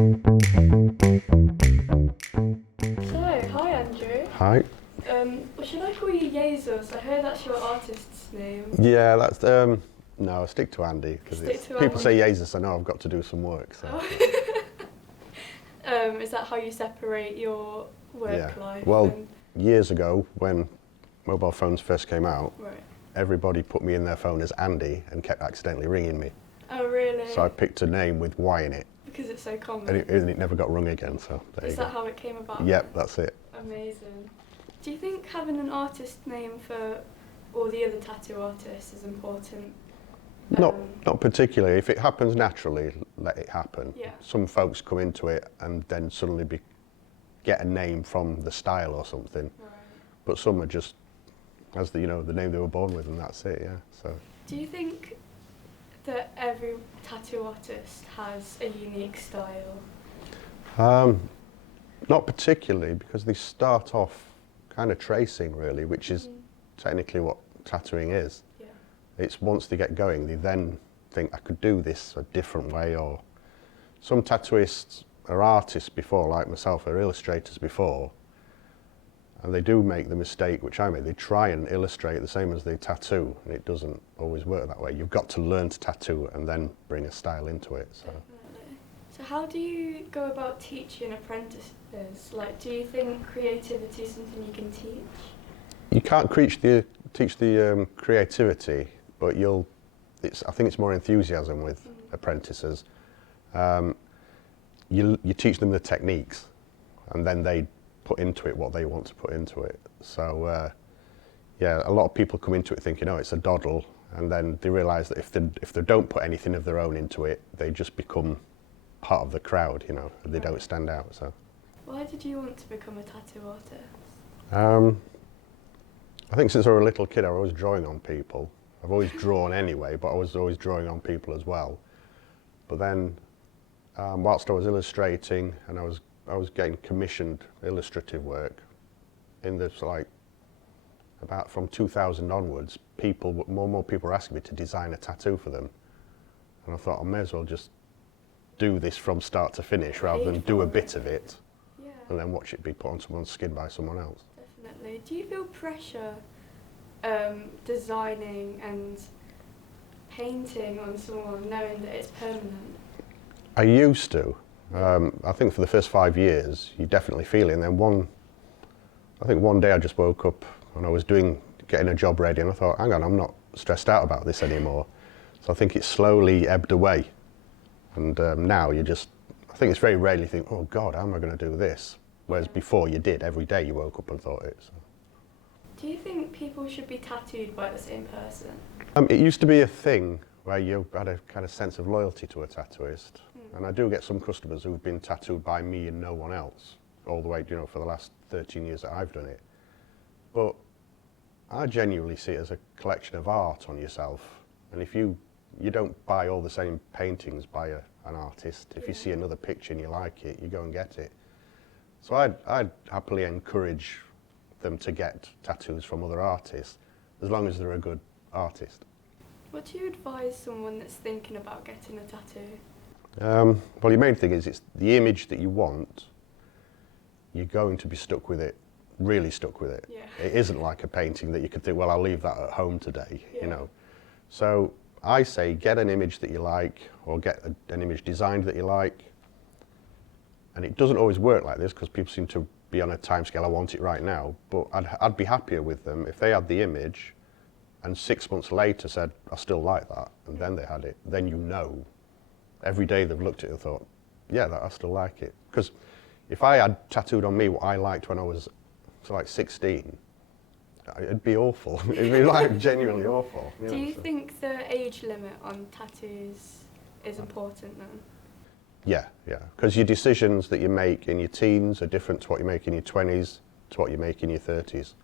So, hi Andrew. Hi. Should I call you Yayzus? I heard that's your artist's name. Yeah, that's no, stick to Andy because people say Yayzus. I know I've got to do some work. So. Is that how you separate your work life? Well, years ago when mobile phones first came out, right. everybody put me in their phone as Andy and kept accidentally ringing me. Oh really? So I picked a name with Y in it. Because it's so common. And it never got rung again. So there Is you go. that how it came about? Yep, that's it. Amazing. Do you think having an artist name for all the other tattoo artists is important? Not particularly. If it happens naturally, let it happen. Yeah. Some folks come into it and then suddenly get a name from the style or something. Right. But some are just as the name they were born with, and that's it. Yeah. So. Do you think that every tattoo artist has a unique style? Not particularly, because they start off kind of tracing really, which is technically what tattooing is. Yeah. It's once they get going, they then think I could do this a different way. Or some tattooists are artists before, like myself, are illustrators before, and they do make the mistake which I made. They try and illustrate the same as they tattoo, and it doesn't always work that way. You've got to learn to tattoo and then bring a style into it. So. Definitely. So how do you go about teaching apprentices? Like, do you think creativity is something you can teach? You can't teach the creativity, but I think it's more enthusiasm with apprentices. You teach them the techniques, and then they put into it what they want to put into it. So yeah, a lot of people come into it thinking, oh, it's a doddle, and then they realise that if they don't put anything of their own into it, they just become part of the crowd, and they don't stand out. So. Why did you want to become a tattoo artist? I think since I was a little kid, I was always drawing on people. I've always drawn anyway, but I was always drawing on people as well. But then, whilst I was illustrating and I was getting commissioned illustrative work, in this about from 2000 onwards, more and more people were asking me to design a tattoo for them, and I thought I may as well just do this from start to finish rather than do a bit of it, and then watch it be put on someone's skin by someone else. Definitely. Do you feel pressure designing and painting on someone knowing that it's permanent? I used to. I think for the first 5 years you definitely feel it, and then I think one day I just woke up and I was getting a job ready, and I thought, hang on, I'm not stressed out about this anymore. So I think it slowly ebbed away, and now I think it's very rarely you think, oh God, how am I going to do this? Whereas before you did, every day you woke up and thought it. So. Do you think people should be tattooed by the same person? It used to be a thing where you had a kind of sense of loyalty to a tattooist. And I do get some customers who've been tattooed by me and no one else, all the way, for the last 13 years that I've done it. But I genuinely see it as a collection of art on yourself. And if you don't buy all the same paintings by an artist, if you see another picture and you like it, you go and get it. So I'd happily encourage them to get tattoos from other artists, as long as they're a good artist. What do you advise someone that's thinking about getting a tattoo? Well, your main thing is it's the image that you want. You're going to be stuck with it, really stuck with it. Yeah. It isn't like a painting that you could think, well, I'll leave that at home today, So I say get an image that you like, or get an image designed that you like. And it doesn't always work like this because people seem to be on a timescale, I want it right now, but I'd be happier with them if they had the image and 6 months later said, I still like that, and then they had it. Then every day they've looked at it and thought, yeah, I still like it. Because if I had tattooed on me what I liked when I was 16, it'd be awful. It'd be genuinely awful. Do you think the age limit on tattoos is important then? Yeah, because your decisions that you make in your teens are different to what you make in your 20s, to what you make in your 30s.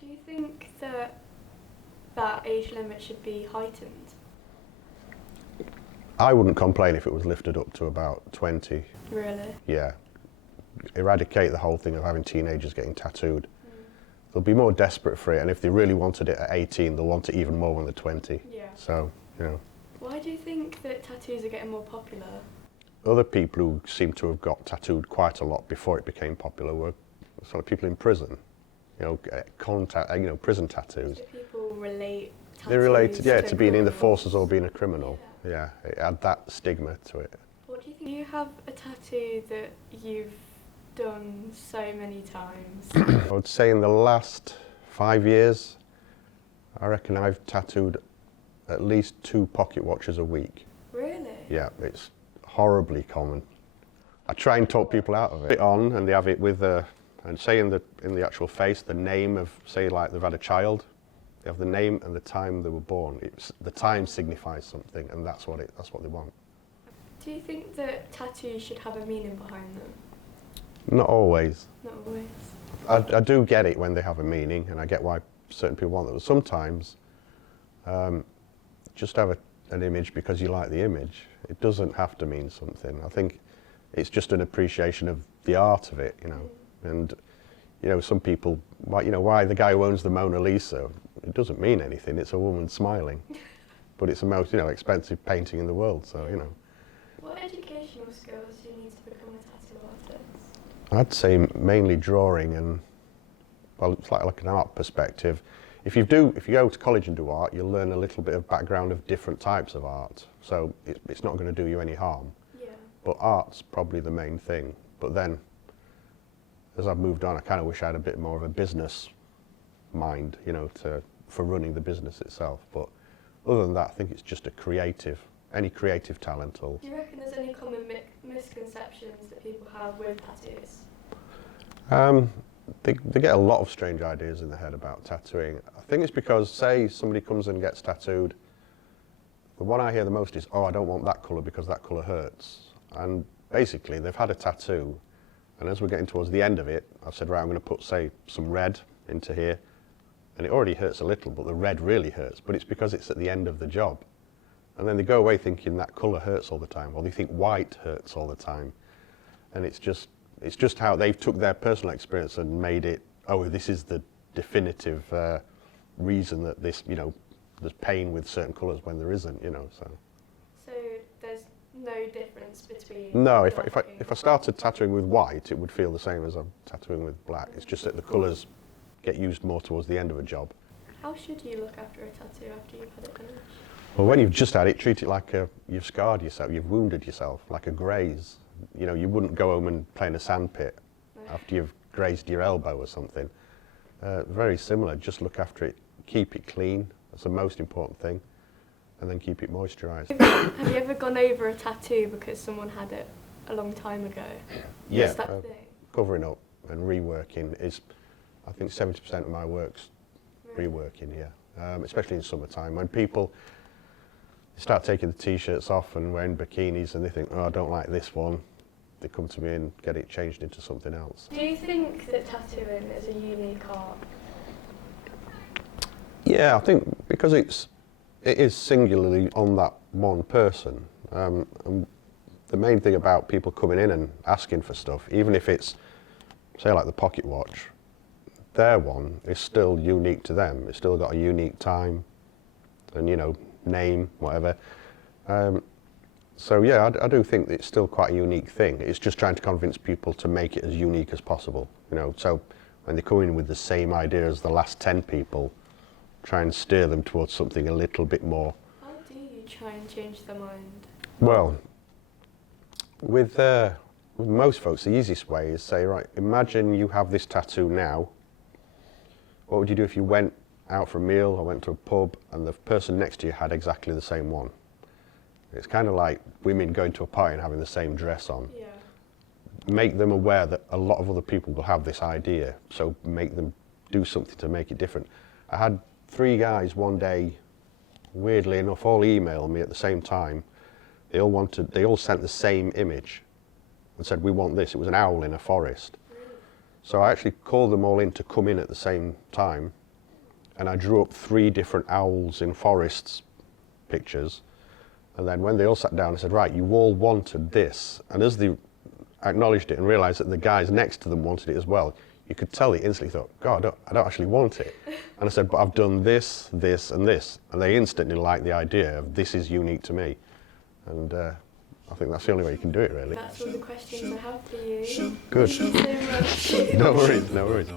Do you think that age limit should be heightened? I wouldn't complain if it was lifted up to about 20. Really? Yeah. Eradicate the whole thing of having teenagers getting tattooed. They'll be more desperate for it, and if they really wanted it at 18, they'll want it even more when they're 20. Yeah. So, Why do you think that tattoos are getting more popular? other people who seem to have got tattooed quite a lot before it became popular were sort of people in prison, prison tattoos. So people relate tattoos. They related, to being in the criminals. forces or being a criminal. Yeah, it had that stigma to it. What do you think? Do you have a tattoo that you've done so many times? I would say in the last 5 years, I reckon I've tattooed at least 2 pocket watches a week. Really? Yeah, it's horribly common. I try and talk people out of it on, and they have it with and say in the actual face the name of, say like they've had a child, they have the name and the time they were born. The time signifies something, and that's what they want. Do you think that tattoos should have a meaning behind them? Not always. Not always. I do get it when they have a meaning, and I get why certain people want them. But sometimes, just have an image because you like the image. It doesn't have to mean something. I think it's just an appreciation of the art of it, And some people, why the guy who owns the Mona Lisa? It doesn't mean anything. It's a woman smiling, but it's the most expensive painting in the world. So What educational skills do you need to become a tattoo artist? I'd say mainly drawing and, well, it's like an art perspective. If you go to college and do art, you'll learn a little bit of background of different types of art. So it's not going to do you any harm. Yeah. But art's probably the main thing. But then, as I've moved on, I kind of wish I had a bit more of a business mind, for running the business itself. But other than that, I think it's just any creative talent will. Do you reckon there's any common misconceptions that people have with tattoos? They get a lot of strange ideas in their head about tattooing. I think it's because, say, somebody comes and gets tattooed, the one I hear the most is, oh, I don't want that colour because that colour hurts. And basically, they've had a tattoo, and as we're getting towards the end of it, I've said, right, I'm going to put, say, some red into here, and it already hurts a little, but the red really hurts, but it's because it's at the end of the job. And then they go away thinking that colour hurts all the time, or they think white hurts all the time. And it's just how they've took their personal experience and made it, oh, this is the definitive reason that this, there's pain with certain colours when there isn't, so. So there's no difference between... No, if I started tattooing with white, it would feel the same as I'm tattooing with black. It's just that the colours get used more towards the end of a job. How should you look after a tattoo after you've had it finished? Well, when you've just had it, treat it like you've scarred yourself, you've wounded yourself, like a graze. You wouldn't go home and play in a sandpit after you've grazed your elbow or something. Very similar, just look after it, keep it clean, that's the most important thing, and then keep it moisturised. Have you ever gone over a tattoo because someone had it a long time ago? Yeah, What's that thing? Covering up and reworking is, I think 70% of my work's reworking, especially in summertime, when people start taking the t-shirts off and wearing bikinis and they think, oh, I don't like this one. They come to me and get it changed into something else. Do you think that tattooing is a unique art? Yeah, I think because it is singularly on that one person. And the main thing about people coming in and asking for stuff, even if it's, say like the pocket watch, their one is still unique to them. It's still got a unique time and, name, whatever. So yeah, I do think it's still quite a unique thing. It's just trying to convince people to make it as unique as possible. So when they come in with the same idea as the last 10 people, try and steer them towards something a little bit more. How do you try and change their mind? Well, with most folks, the easiest way is say, right, imagine you have this tattoo now. What would you do if you went out for a meal or went to a pub and the person next to you had exactly the same one? It's kind of like women going to a party and having the same dress on. Yeah. Make them aware that a lot of other people will have this idea, so make them do something to make it different. I had 3 guys one day, weirdly enough, all email me at the same time. They all sent the same image and said, we want this. It was an owl in a forest. So I actually called them all in to come in at the same time, and I drew up 3 different owls in forests pictures. And then when they all sat down, I said, right, you all wanted this. And as they acknowledged it and realised that the guys next to them wanted it as well, you could tell they instantly thought, God, I don't actually want it. And I said, but I've done this, this, and this. And they instantly liked the idea of this is unique to me. And I think that's the only way you can do it, really. That's all the questions I have for you. Good. Thank you so much. No worries, no worries.